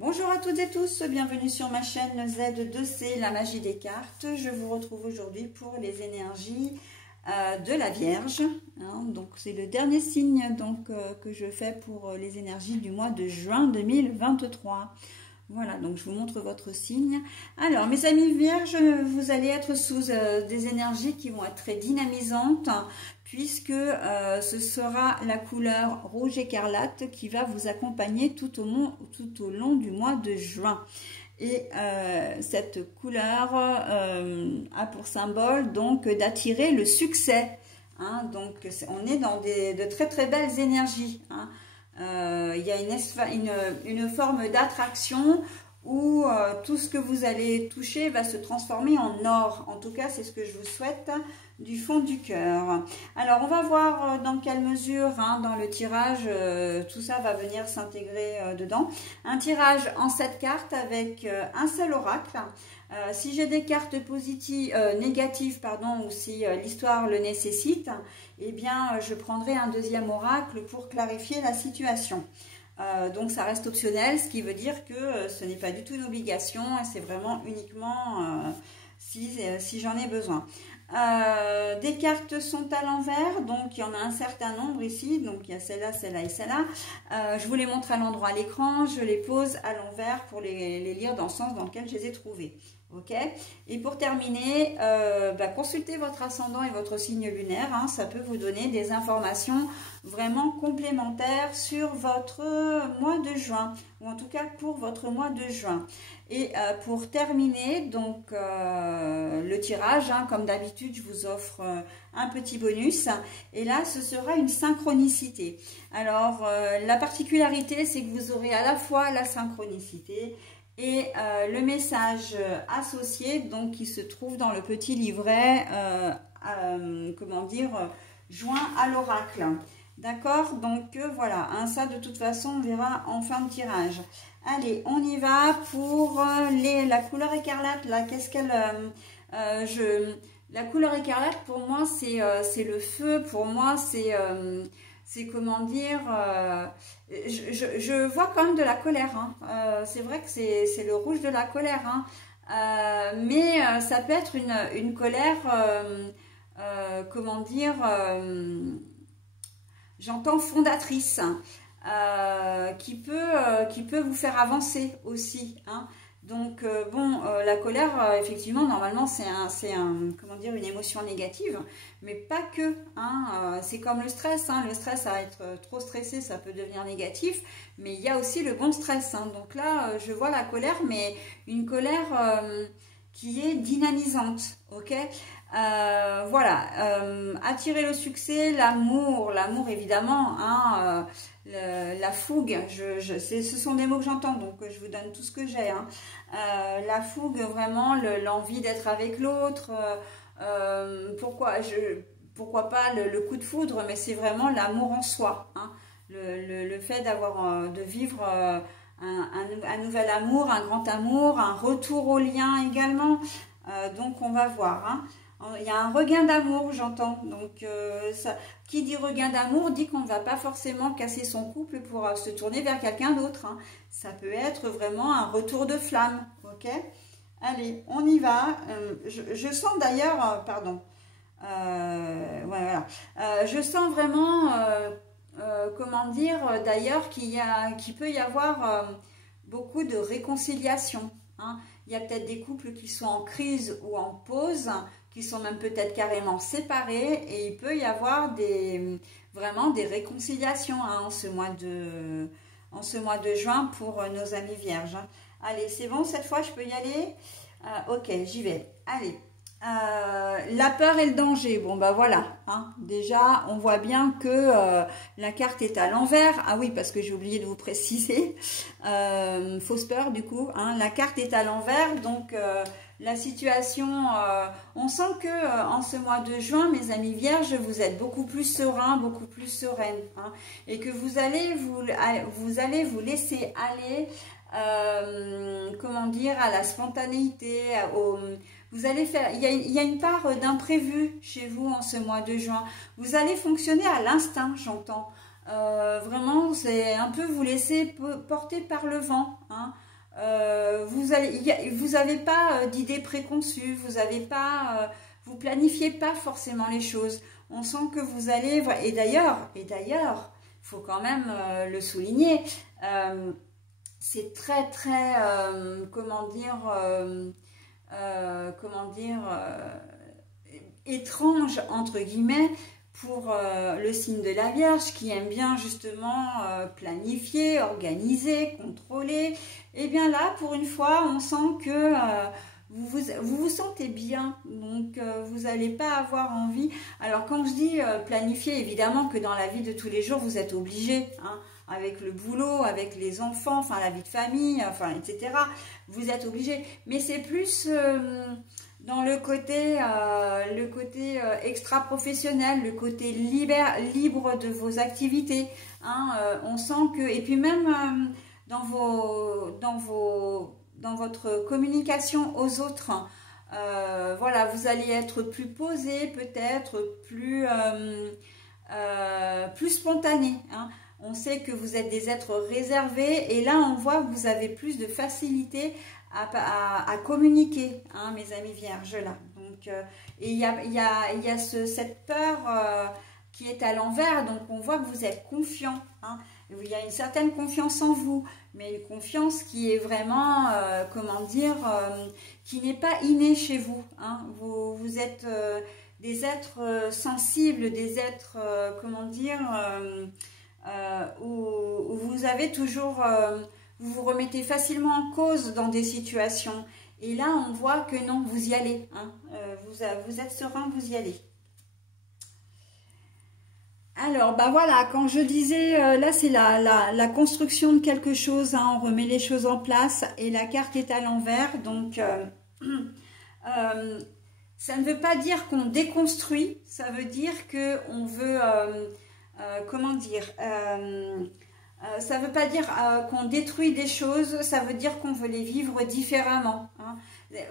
Bonjour à toutes et tous, bienvenue sur ma chaîne Z2C, la magie des cartes. Je vous retrouve aujourd'hui pour les énergies de la Vierge. Donc c'est le dernier signe que je fais pour les énergies du mois de juin 2023. Voilà, donc je vous montre votre signe. Alors, mes amis Vierges, vous allez être sous des énergies qui vont être très dynamisantes, puisque ce sera la couleur rouge écarlate qui va vous accompagner tout au long du mois de juin. Et cette couleur a pour symbole donc d'attirer le succès. Donc, on est dans de très très belles énergies. Il y a une forme d'attraction où tout ce que vous allez toucher va se transformer en or. En tout cas, c'est ce que je vous souhaite du fond du cœur. Alors, on va voir dans quelle mesure, dans le tirage, tout ça va venir s'intégrer dedans. Un tirage en 7 cartes avec un seul oracle. Si j'ai des cartes positives, négatives, pardon, ou si l'histoire le nécessite, eh bien, je prendrai un deuxième oracle pour clarifier la situation. Donc, ça reste optionnel, ce qui veut dire que ce n'est pas du tout une obligation et c'est vraiment uniquement si j'en ai besoin. Des cartes sont à l'envers, donc il y en a un certain nombre ici, donc il y a celle-là, celle-là et celle-là. Je vous les montre à l'endroit à l'écran, je les pose à l'envers pour les lire dans le sens dans lequel je les ai trouvés. Ok. Et pour terminer, consultez votre ascendant et votre signe lunaire, ça peut vous donner des informations vraiment complémentaires sur votre mois de juin, ou en tout cas pour votre mois de juin. Et pour terminer, donc le tirage, comme d'habitude, je vous offre un petit bonus. Et là, ce sera une synchronicité. Alors, la particularité, c'est que vous aurez à la fois la synchronicité et le message associé, donc qui se trouve dans le petit livret, joint à l'oracle. D'accord? Donc voilà, ça de toute façon, on verra en fin de tirage. Allez, on y va pour la couleur écarlate. Là, qu'est-ce qu'elle... la couleur écarlate, pour moi, c'est le feu. Pour moi, c'est comment dire... je vois quand même de la colère. C'est vrai que c'est le rouge de la colère. Mais ça peut être une colère... comment dire... j'entends fondatrice. Qui peut vous faire avancer aussi. Donc la colère, effectivement, normalement c'est une émotion négative, mais pas que. C'est comme le stress. Le stress, à être trop stressé, ça peut devenir négatif, mais il y a aussi le bon stress. Donc là, je vois la colère, mais une colère qui est dynamisante. Ok. Voilà, attirer le succès, l'amour évidemment, la fougue, ce sont des mots que j'entends, donc je vous donne tout ce que j'ai. La fougue, vraiment, l'envie d'être avec l'autre, pourquoi pas le coup de foudre, mais c'est vraiment l'amour en soi, le fait de vivre un nouvel amour, un grand amour, un retour au lien également. Donc on va voir. Il y a un regain d'amour, j'entends. Donc, qui dit regain d'amour dit qu'on ne va pas forcément casser son couple pour se tourner vers quelqu'un d'autre. Ça peut être vraiment un retour de flamme. Ok. Allez, on y va. Je sens d'ailleurs, pardon. Voilà. Je sens vraiment, comment dire, d'ailleurs, qu'il peut y avoir beaucoup de réconciliation. Il y a peut-être des couples qui sont en crise ou en pause, qui sont même peut-être carrément séparés, et il peut y avoir vraiment des réconciliations en ce mois de juin pour nos amis vierges. Allez, c'est bon, cette fois je peux y aller? Ok, j'y vais. Allez, la peur et le danger. Bon, voilà. Déjà, on voit bien que la carte est à l'envers. Ah oui, parce que j'ai oublié de vous préciser. Fausse peur, du coup. La carte est à l'envers, donc... la situation, on sent que en ce mois de juin, mes amis vierges, vous êtes beaucoup plus serein, beaucoup plus sereine, et que vous allez vous laisser aller, comment dire, à la spontanéité, vous allez faire, il y a une part d'imprévu chez vous en ce mois de juin. Vous allez fonctionner à l'instinct, j'entends. Vraiment, c'est un peu vous laisser porter par le vent, vous avez pas d'idées préconçues, vous planifiez pas forcément les choses. On sent que vous allez, et d'ailleurs, il faut quand même le souligner, c'est très très, étrange entre guillemets pour le signe de la Vierge qui aime bien justement planifier, organiser, contrôler. Et bien là, pour une fois, on sent que vous vous sentez bien, donc vous n'allez pas avoir envie. Alors quand je dis planifier, évidemment que dans la vie de tous les jours, vous êtes obligé, hein, avec le boulot, avec les enfants, enfin la vie de famille, enfin etc. Vous êtes obligé. Mais c'est plus dans le côté extra-professionnel, le côté libre de vos activités. Hein, on sent que, et puis même dans votre communication aux autres, voilà, vous allez être plus posé, peut-être plus spontané. Hein. On sait que vous êtes des êtres réservés et là on voit que vous avez plus de facilité à communiquer, hein, mes amis vierges là. Donc, et il y a cette peur qui est à l'envers, donc on voit que vous êtes confiant. Hein. Il y a une certaine confiance en vous, mais une confiance qui est vraiment, qui n'est pas innée chez vous. Hein. Vous êtes des êtres sensibles, des êtres, où vous avez toujours, vous vous remettez facilement en cause dans des situations. Et là, on voit que non, vous y allez. Hein. Vous êtes serein, vous y allez. Alors, bah voilà, quand je disais, là c'est la construction de quelque chose, hein, on remet les choses en place et la carte est à l'envers, donc ça ne veut pas dire qu'on déconstruit, ça veut dire qu'on veut, ça ne veut pas dire qu'on détruit des choses, ça veut dire qu'on veut les vivre différemment. Hein.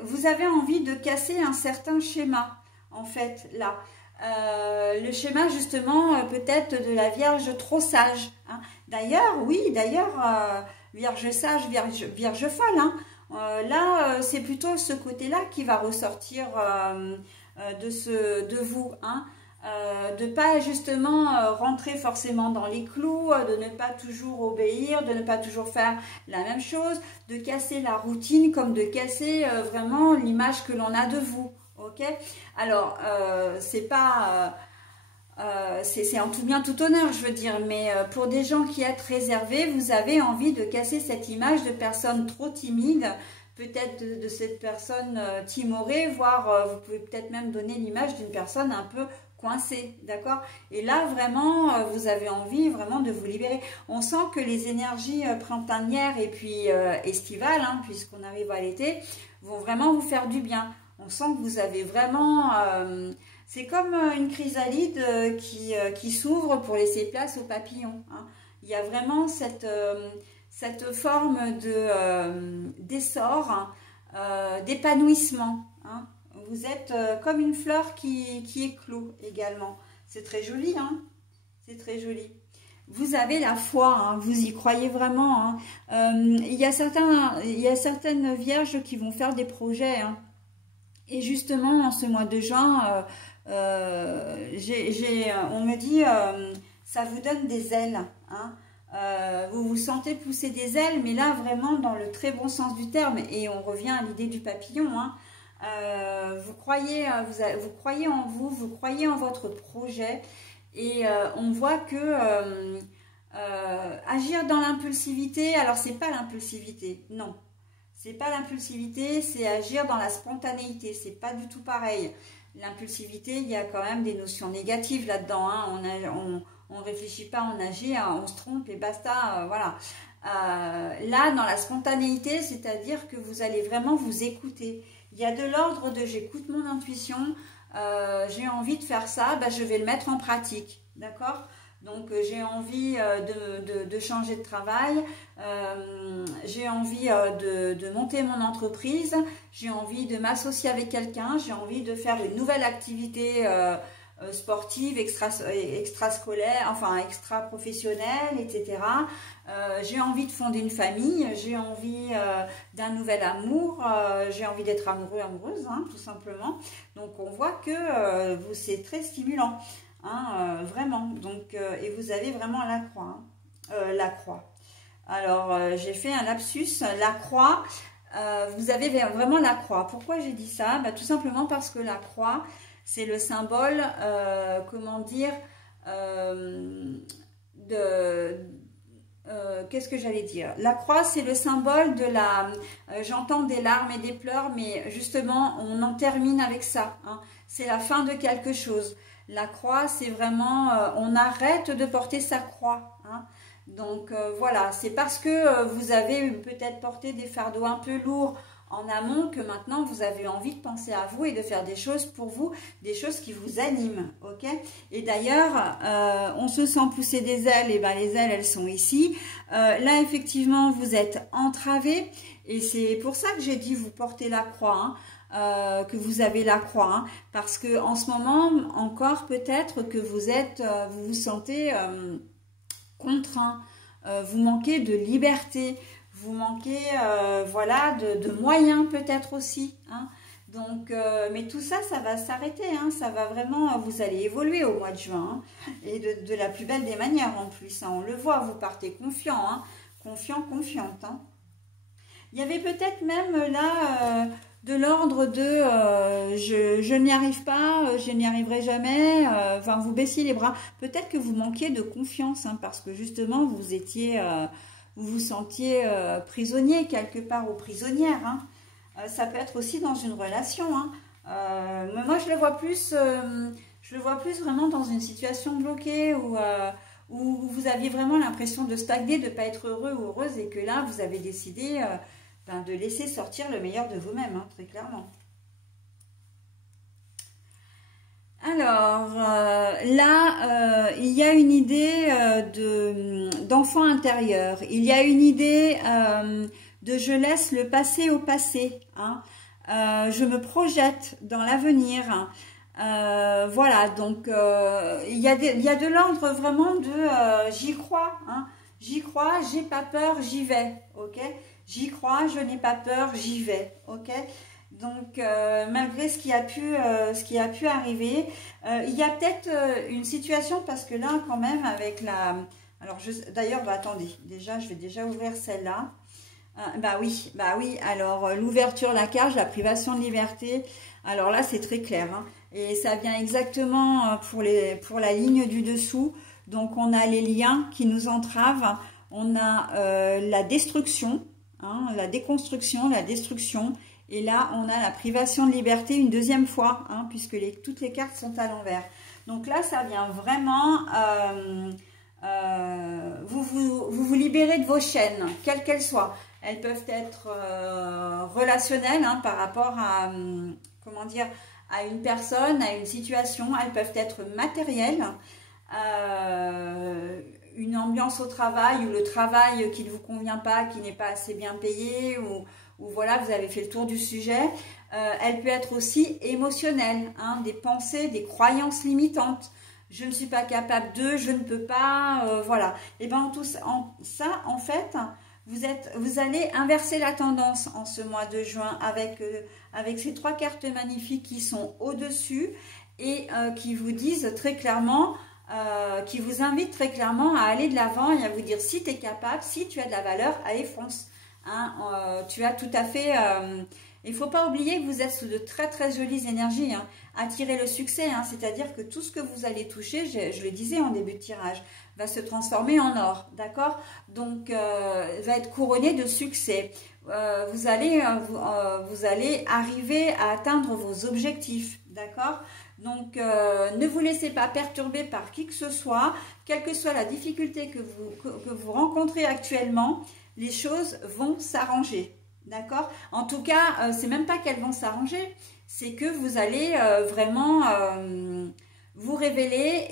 Vous avez envie de casser un certain schéma, en fait, là. Le schéma justement peut-être de la Vierge trop sage. Hein. D'ailleurs, oui, Vierge sage, Vierge folle. Hein. Là, c'est plutôt ce côté-là qui va ressortir de vous. Hein. De pas justement rentrer forcément dans les clous, de ne pas toujours obéir, de ne pas toujours faire la même chose, de casser la routine comme de casser vraiment l'image que l'on a de vous. Ok, alors c'est pas, c'est en tout bien tout honneur, je veux dire, mais pour des gens qui êtes réservés, vous avez envie de casser cette image de personne trop timide, peut-être de cette personne timorée, voire vous pouvez peut-être même donner l'image d'une personne un peu coincée, d'accord? Et là vraiment, vous avez envie vraiment de vous libérer. On sent que les énergies printanières et puis estivales, hein, puisqu'on arrive à l'été, vont vraiment vous faire du bien. On sent que vous avez vraiment... c'est comme une chrysalide qui s'ouvre pour laisser place aux papillons. Hein. Il y a vraiment cette forme d'essor, d'épanouissement. Hein. Vous êtes comme une fleur qui éclot également. C'est très joli. Hein. C'est très joli. Vous avez la foi, hein, vous y croyez vraiment. Hein. Il y a certaines vierges qui vont faire des projets. Hein. Et justement, en ce mois de juin, on me dit, ça vous donne des ailes. Hein. Vous vous sentez pousser des ailes, mais là, vraiment, dans le très bon sens du terme. Et on revient à l'idée du papillon. Hein. Vous croyez en vous, vous croyez en votre projet. Et on voit que agir dans l'impulsivité, alors c'est pas l'impulsivité, non. C'est pas l'impulsivité, c'est agir dans la spontanéité. C'est pas du tout pareil. L'impulsivité, il y a quand même des notions négatives là-dedans. Hein. On réfléchit pas, on agit, on se trompe et basta. Voilà. Là, dans la spontanéité, c'est-à-dire que vous allez vraiment vous écouter. Il y a de l'ordre de j'écoute mon intuition. J'ai envie de faire ça, bah, je vais le mettre en pratique. D'accord ? Donc j'ai envie de changer de travail, j'ai envie de monter mon entreprise, j'ai envie de m'associer avec quelqu'un, j'ai envie de faire une nouvelle activité sportive, extrascolaire, enfin extra-professionnelle, etc. J'ai envie de fonder une famille, j'ai envie d'un nouvel amour, j'ai envie d'être amoureux, amoureuse, hein, tout simplement. Donc on voit que c'est très stimulant, hein, vraiment. Donc, et vous avez vraiment la croix. Hein, la croix. Alors j'ai fait un lapsus, la croix. Vous avez vraiment la croix. Pourquoi j'ai dit ça? Tout simplement parce que la croix, c'est le symbole, comment dire, qu'est-ce que j'allais dire? La croix, c'est le symbole de la... j'entends des larmes et des pleurs, mais justement, on en termine avec ça. Hein. C'est la fin de quelque chose. La croix, c'est vraiment... on arrête de porter sa croix. Hein. Donc voilà, c'est parce que vous avez peut-être porté des fardeaux un peu lourds en amont que maintenant vous avez envie de penser à vous et de faire des choses pour vous, des choses qui vous animent, ok? Et d'ailleurs, on se sent pousser des ailes, et ben les ailes elles sont ici. Là effectivement vous êtes entravé et c'est pour ça que j'ai dit vous portez la croix, hein, que vous avez la croix, hein, parce que en ce moment encore peut-être que vous êtes, vous vous sentez contraint, vous manquez de liberté. Vous manquez voilà, de moyens peut-être aussi. Hein. Donc, mais tout ça, ça va s'arrêter. Hein. Ça va vraiment, vous allez évoluer au mois de juin. Hein. Et de la plus belle des manières en plus. Hein. On le voit, vous partez confiant. Hein. Confiant, confiante. Hein. Il y avait peut-être même là de l'ordre de je n'y arrive pas, je n'y arriverai jamais. Enfin, vous baissiez les bras. Peut-être que vous manquiez de confiance. Hein, parce que justement, vous étiez... vous vous sentiez prisonnier quelque part ou prisonnière. Hein. Ça peut être aussi dans une relation. Hein. Mais moi, je le vois plus vraiment dans une situation bloquée où vous aviez vraiment l'impression de stagner, de ne pas être heureux ou heureuse et que là, vous avez décidé de laisser sortir le meilleur de vous-même, hein, très clairement. Alors, là, il y a une idée d'enfant intérieur. Il y a une idée de je laisse le passé au passé. Hein. Je me projette dans l'avenir. Voilà, donc il y a de l'ordre vraiment de j'y crois. Hein. J'y crois, j'ai pas peur, j'y vais. Ok. J'y crois, je n'ai pas peur, j'y vais. Ok. Donc, malgré ce qui a pu arriver, il y a peut-être une situation, parce que là, quand même, avec la... Alors, d'ailleurs, attendez, déjà, je vais déjà ouvrir celle-là. Bah oui, alors, l'ouverture, la cage, la privation de liberté, alors là, c'est très clair. Hein, et ça vient exactement pour la ligne du dessous. Donc, on a les liens qui nous entravent, on a la destruction, hein, la déconstruction, la destruction. Et là, on a la privation de liberté une deuxième fois, hein, puisque toutes les cartes sont à l'envers. Donc là, ça vient vraiment... vous libérez de vos chaînes, quelles qu'elles soient. Elles peuvent être relationnelles, hein, par rapport à, comment dire, à une personne, à une situation. Elles peuvent être matérielles. Une ambiance au travail ou le travail qui ne vous convient pas, qui n'est pas assez bien payé ou voilà, vous avez fait le tour du sujet. Elle peut être aussi émotionnelle, hein, des pensées, des croyances limitantes. Je ne suis pas capable de, je ne peux pas, voilà. Et bien tout ça, en fait, vous allez inverser la tendance en ce mois de juin avec ces trois cartes magnifiques qui sont au-dessus et qui vous disent très clairement, qui vous invitent très clairement à aller de l'avant et à vous dire si tu es capable, si tu as de la valeur, allez fonce. Hein, tu as tout à fait... il ne faut pas oublier que vous êtes sous de très très jolies énergies. Hein, attirer le succès, hein, c'est-à-dire que tout ce que vous allez toucher, je le disais en début de tirage, va se transformer en or, d'accord? Donc, va être couronné de succès. Vous allez arriver à atteindre vos objectifs, d'accord? Donc, ne vous laissez pas perturber par qui que ce soit, quelle que soit la difficulté que vous rencontrez actuellement, les choses vont s'arranger, d'accord? En tout cas, c'est même pas qu'elles vont s'arranger, c'est que vous allez vraiment vous révéler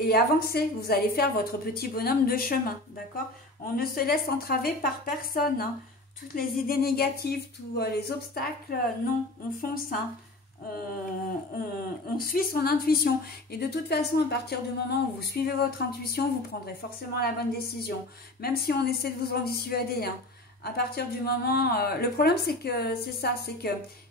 et avancer. Vous allez faire votre petit bonhomme de chemin, d'accord? On ne se laisse entraver par personne, hein. Toutes les idées négatives, tous les obstacles, non, on fonce, hein. on suit son intuition. Et de toute façon, à partir du moment où vous suivez votre intuition, vous prendrez forcément la bonne décision. Même si on essaie de vous en dissuader. Hein. À partir du moment... le problème, c'est que c'est ça, c'est que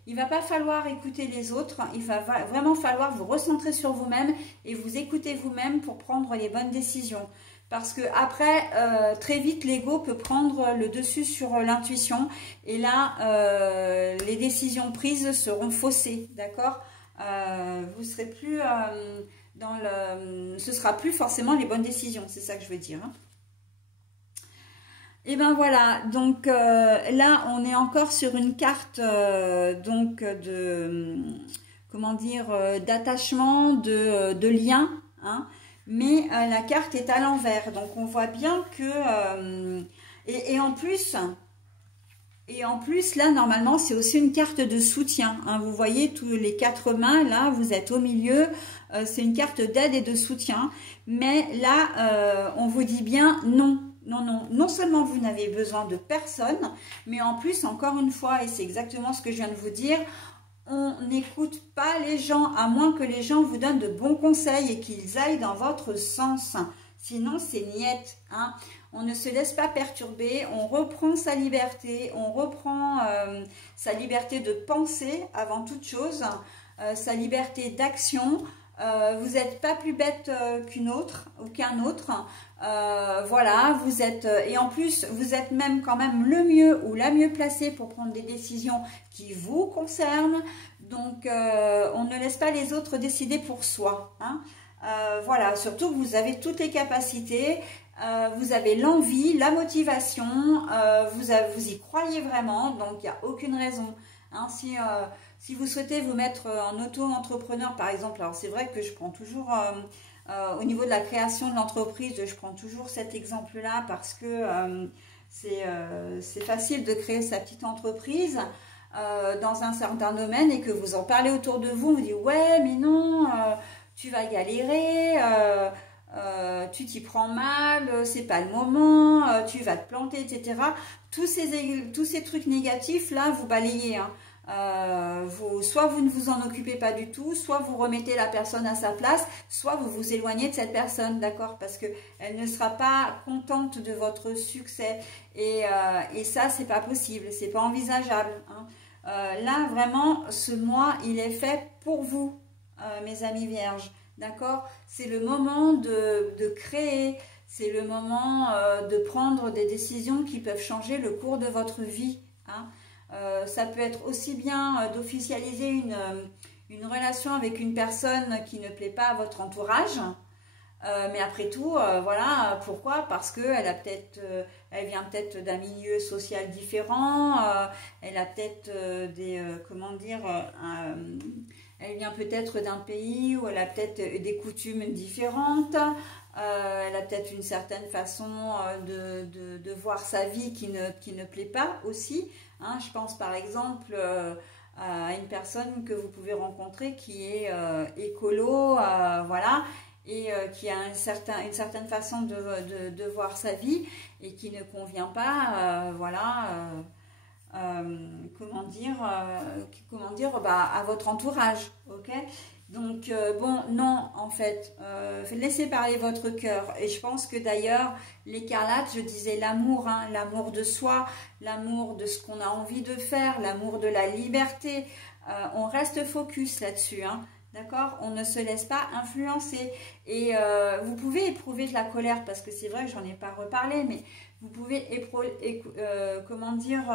il va pas falloir écouter les autres. Il va vraiment falloir vous recentrer sur vous-même et vous écouter vous-même pour prendre les bonnes décisions. Parce que après, très vite, l'ego peut prendre le dessus sur l'intuition. Et là, les décisions prises seront faussées, d'accord? Vous serez plus dans le... Ce sera plus forcément les bonnes décisions, c'est ça que je veux dire. Hein. Et ben voilà, donc là, on est encore sur une carte donc de... Comment dire? D'attachement, de lien, hein. Mais la carte est à l'envers, donc on voit bien que et en plus là normalement c'est aussi une carte de soutien, hein. Vous voyez tous les 4 mains là, vous êtes au milieu, c'est une carte d'aide et de soutien, mais là on vous dit bien non. Non seulement vous n'avez besoin de personne, mais en plus encore une fois, et c'est exactement ce que je viens de vous dire, on n'écoute pas les gens, à moins que les gens vous donnent de bons conseils et qu'ils aillent dans votre sens. Sinon, c'est niette. Hein. On ne se laisse pas perturber, on reprend sa liberté, on reprend sa liberté de penser avant toute chose, sa liberté d'action. Vous n'êtes pas plus bête qu'une autre ou qu'un autre. Voilà, vous êtes et en plus vous êtes même quand même le mieux ou la mieux placée pour prendre des décisions qui vous concernent. Donc on ne laisse pas les autres décider pour soi. Hein. Voilà, surtout que vous avez toutes les capacités, vous avez l'envie, la motivation, vous y croyez vraiment, donc il n'y a aucune raison. Hein, si vous souhaitez vous mettre en auto-entrepreneur par exemple, alors c'est vrai que je prends toujours... au niveau de la création de l'entreprise, je prends toujours cet exemple-là parce que c'est facile de créer sa petite entreprise dans un certain domaine et que vous en parlez autour de vous, vous dites « ouais, mais non, tu vas galérer, tu t'y prends mal, c'est pas le moment, tu vas te planter, etc. » Tous ces trucs négatifs-là, vous balayez, hein. Soit vous ne vous en occupez pas du tout, soit vous remettez la personne à sa place, soit vous vous éloignez de cette personne, d'accord, parce que elle ne sera pas contente de votre succès et ça c'est pas possible, c'est pas envisageable. Hein. Là vraiment ce mois il est fait pour vous, mes amis vierges, d'accord. C'est le moment de créer, c'est le moment de prendre des décisions qui peuvent changer le cours de votre vie. Hein. Ça peut être aussi bien d'officialiser une relation avec une personne qui ne plaît pas à votre entourage. Mais après tout, voilà, pourquoi? Parce qu'elle a elle vient peut-être d'un milieu social différent, elle a peut-être comment dire, elle vient peut-être d'un pays où elle a peut-être des coutumes différentes. Elle a peut-être une certaine façon de voir sa vie qui ne plaît pas aussi. Hein, je pense par exemple à une personne que vous pouvez rencontrer qui est écolo, voilà, et qui a une certaine façon de voir sa vie et qui ne convient pas, voilà, comment dire, à votre entourage, ok? Donc, bon, non, en fait, laissez parler votre cœur. Et je pense que d'ailleurs, l'écarlate, je disais l'amour, hein, l'amour de soi, l'amour de ce qu'on a envie de faire, l'amour de la liberté. On reste focus là-dessus, hein, d'accord? On ne se laisse pas influencer. Et vous pouvez éprouver de la colère, parce que c'est vrai que j'en ai pas reparlé, mais vous pouvez comment dire...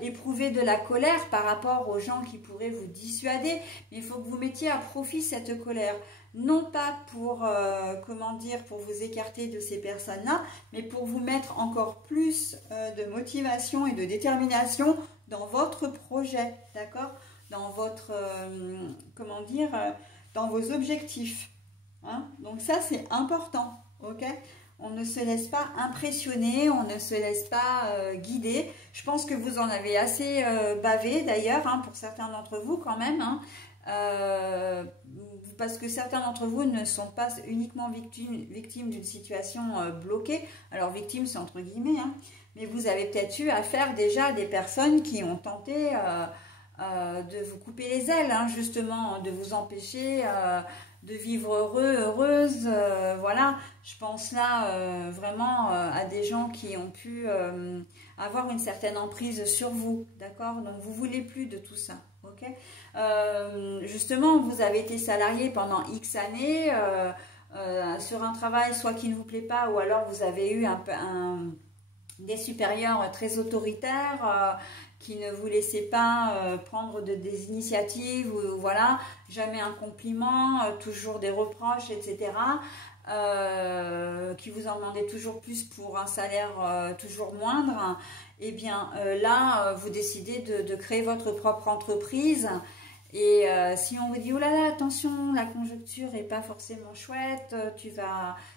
éprouver de la colère par rapport aux gens qui pourraient vous dissuader, mais il faut que vous mettiez à profit cette colère, non pas pour, comment dire, pour vous écarter de ces personnes-là, mais pour vous mettre encore plus de motivation et de détermination dans votre projet, d'accord, dans votre, comment dire, dans vos objectifs, hein. Donc ça c'est important, ok? On ne se laisse pas impressionner, on ne se laisse pas guider. Je pense que vous en avez assez bavé d'ailleurs, hein, pour certains d'entre vous quand même. Hein, parce que certains d'entre vous ne sont pas uniquement victimes d'une situation bloquée. Alors victime c'est entre guillemets, hein, mais vous avez peut-être eu affaire déjà à des personnes qui ont tenté de vous couper les ailes, hein, justement, de vous empêcher de vivre heureux, heureuse. Voilà, je pense là vraiment à des gens qui ont pu avoir une certaine emprise sur vous, d'accord? Donc vous voulez plus de tout ça, ok? Justement, vous avez été salarié pendant X années sur un travail soit qui ne vous plaît pas, ou alors vous avez eu des supérieurs très autoritaires qui ne vous laissaient pas prendre des initiatives, ou voilà, jamais un compliment, toujours des reproches, etc. Qui vous en demandaient toujours plus pour un salaire toujours moindre. Et bien là, vous décidez de créer votre propre entreprise. Et si on vous dit, oh là là, attention, la conjoncture n'est pas forcément chouette,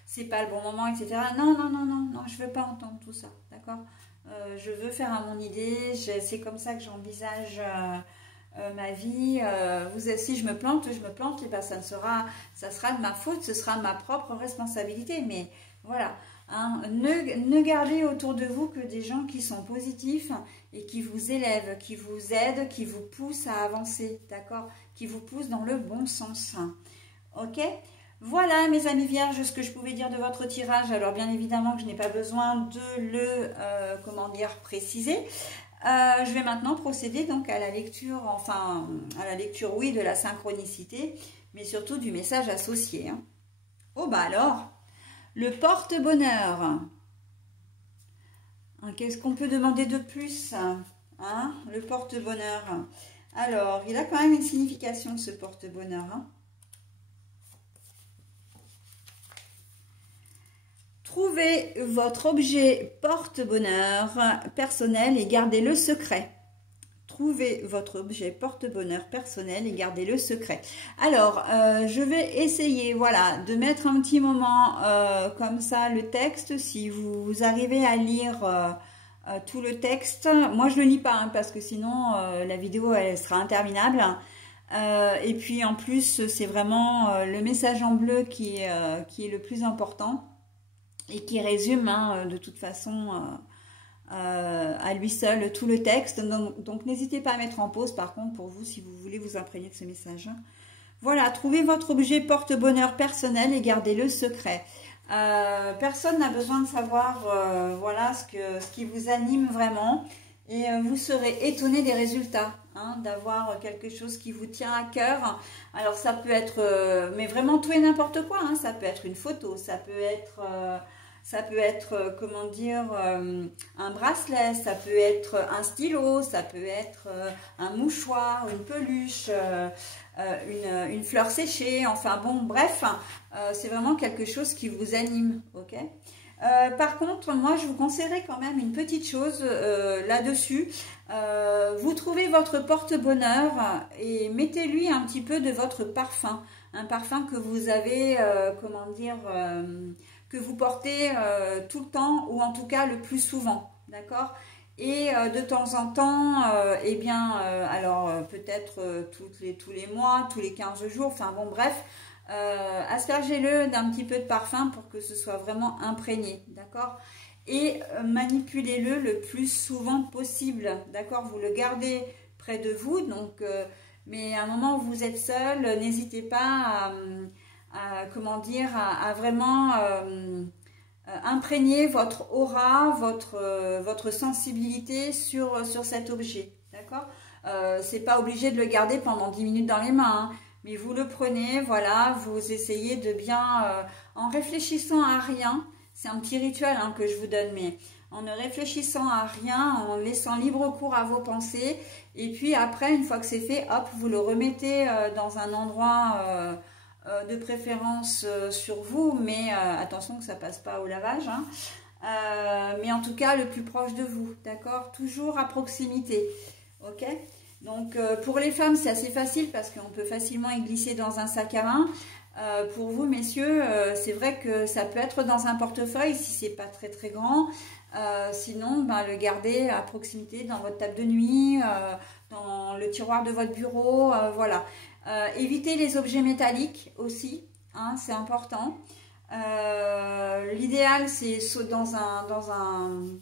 c'est pas le bon moment, etc. Non, non, non, non, non, je veux pas entendre tout ça, d'accord? Je veux faire à mon idée, c'est comme ça que j'envisage ma vie. Si je me plante, et ben ça sera de ma faute, ce sera ma propre responsabilité. Mais voilà, hein, ne gardez autour de vous que des gens qui sont positifs et qui vous élèvent, qui vous aident, qui vous poussent à avancer, d'accord? Qui vous poussent dans le bon sens. Ok? Voilà mes amis vierges, ce que je pouvais dire de votre tirage. Alors bien évidemment que je n'ai pas besoin de le préciser. Je vais maintenant procéder donc à la lecture, enfin à la lecture oui de la synchronicité, mais surtout du message associé. Hein. Oh bah alors, le porte-bonheur. Hein, qu'est-ce qu'on peut demander de plus, hein, le porte-bonheur. Alors, il a quand même une signification ce porte-bonheur. Hein. Trouvez votre objet porte-bonheur personnel et gardez-le secret. Trouvez votre objet porte-bonheur personnel et gardez-le secret. Alors, je vais essayer, voilà, de mettre un petit moment comme ça le texte. Si vous arrivez à lire tout le texte, moi je ne le lis pas hein, parce que sinon la vidéo elle sera interminable. Et puis en plus, c'est vraiment le message en bleu qui est le plus important. Et qui résume hein, de toute façon à lui seul tout le texte. Donc n'hésitez pas à mettre en pause par contre pour vous si vous voulez vous imprégner de ce message. Voilà, trouvez votre objet porte-bonheur personnel et gardez-le secret. Personne n'a besoin de savoir voilà, ce qui vous anime vraiment. Et vous serez étonné des résultats, hein, d'avoir quelque chose qui vous tient à cœur. Alors ça peut être, mais vraiment tout et n'importe quoi, hein. Ça peut être une photo, ça peut être, comment dire, un bracelet, ça peut être un stylo, ça peut être un mouchoir, une peluche, une fleur séchée, enfin bon, bref, c'est vraiment quelque chose qui vous anime, ok ? Par contre, moi, je vous conseillerais quand même une petite chose là-dessus. Vous trouvez votre porte-bonheur et mettez-lui un petit peu de votre parfum. Un parfum que vous avez, comment dire, que vous portez tout le temps ou en tout cas le plus souvent, d'accord ? Et de temps en temps, eh bien, alors peut-être tous les mois, tous les 15 jours, enfin bon, bref, aspergez-le d'un petit peu de parfum pour que ce soit vraiment imprégné, d'accord? Et manipulez-le le plus souvent possible, d'accord? Vous le gardez près de vous, donc, mais à un moment où vous êtes seul, n'hésitez pas comment dire, à vraiment imprégner votre aura, votre sensibilité sur cet objet, d'accord? C'est pas obligé de le garder pendant 10 minutes dans les mains, hein. Mais vous le prenez, voilà, vous essayez de bien, en réfléchissant à rien, c'est un petit rituel hein, que je vous donne, mais en ne réfléchissant à rien, en laissant libre cours à vos pensées, et puis après, une fois que c'est fait, hop, vous le remettez dans un endroit de préférence sur vous, mais attention que ça passe pas au lavage, hein. Mais en tout cas le plus proche de vous, d'accord? Toujours à proximité, ok? Donc pour les femmes c'est assez facile parce qu'on peut facilement y glisser dans un sac à main. Pour vous messieurs, c'est vrai que ça peut être dans un portefeuille si c'est pas très très grand. Sinon, ben, le garder à proximité dans votre table de nuit, dans le tiroir de votre bureau, voilà. Évitez les objets métalliques aussi, hein, c'est important. L'idéal c'est dans un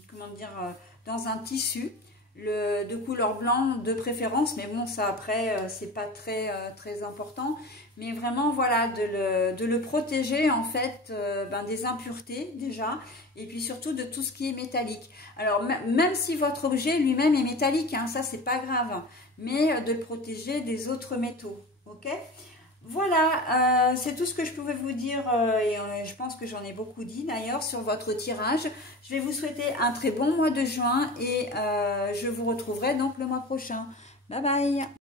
comment dire, dans un tissu. de couleur blanc de préférence, mais bon, ça après, c'est pas très important. Mais vraiment, voilà, de le protéger en fait des impuretés déjà, et puis surtout de tout ce qui est métallique. Alors, même si votre objet lui-même est métallique, hein, ça c'est pas grave, mais de le protéger des autres métaux, ok? Voilà, c'est tout ce que je pouvais vous dire et je pense que j'en ai beaucoup dit d'ailleurs sur votre tirage. Je vais vous souhaiter un très bon mois de juin et je vous retrouverai donc le mois prochain. Bye bye!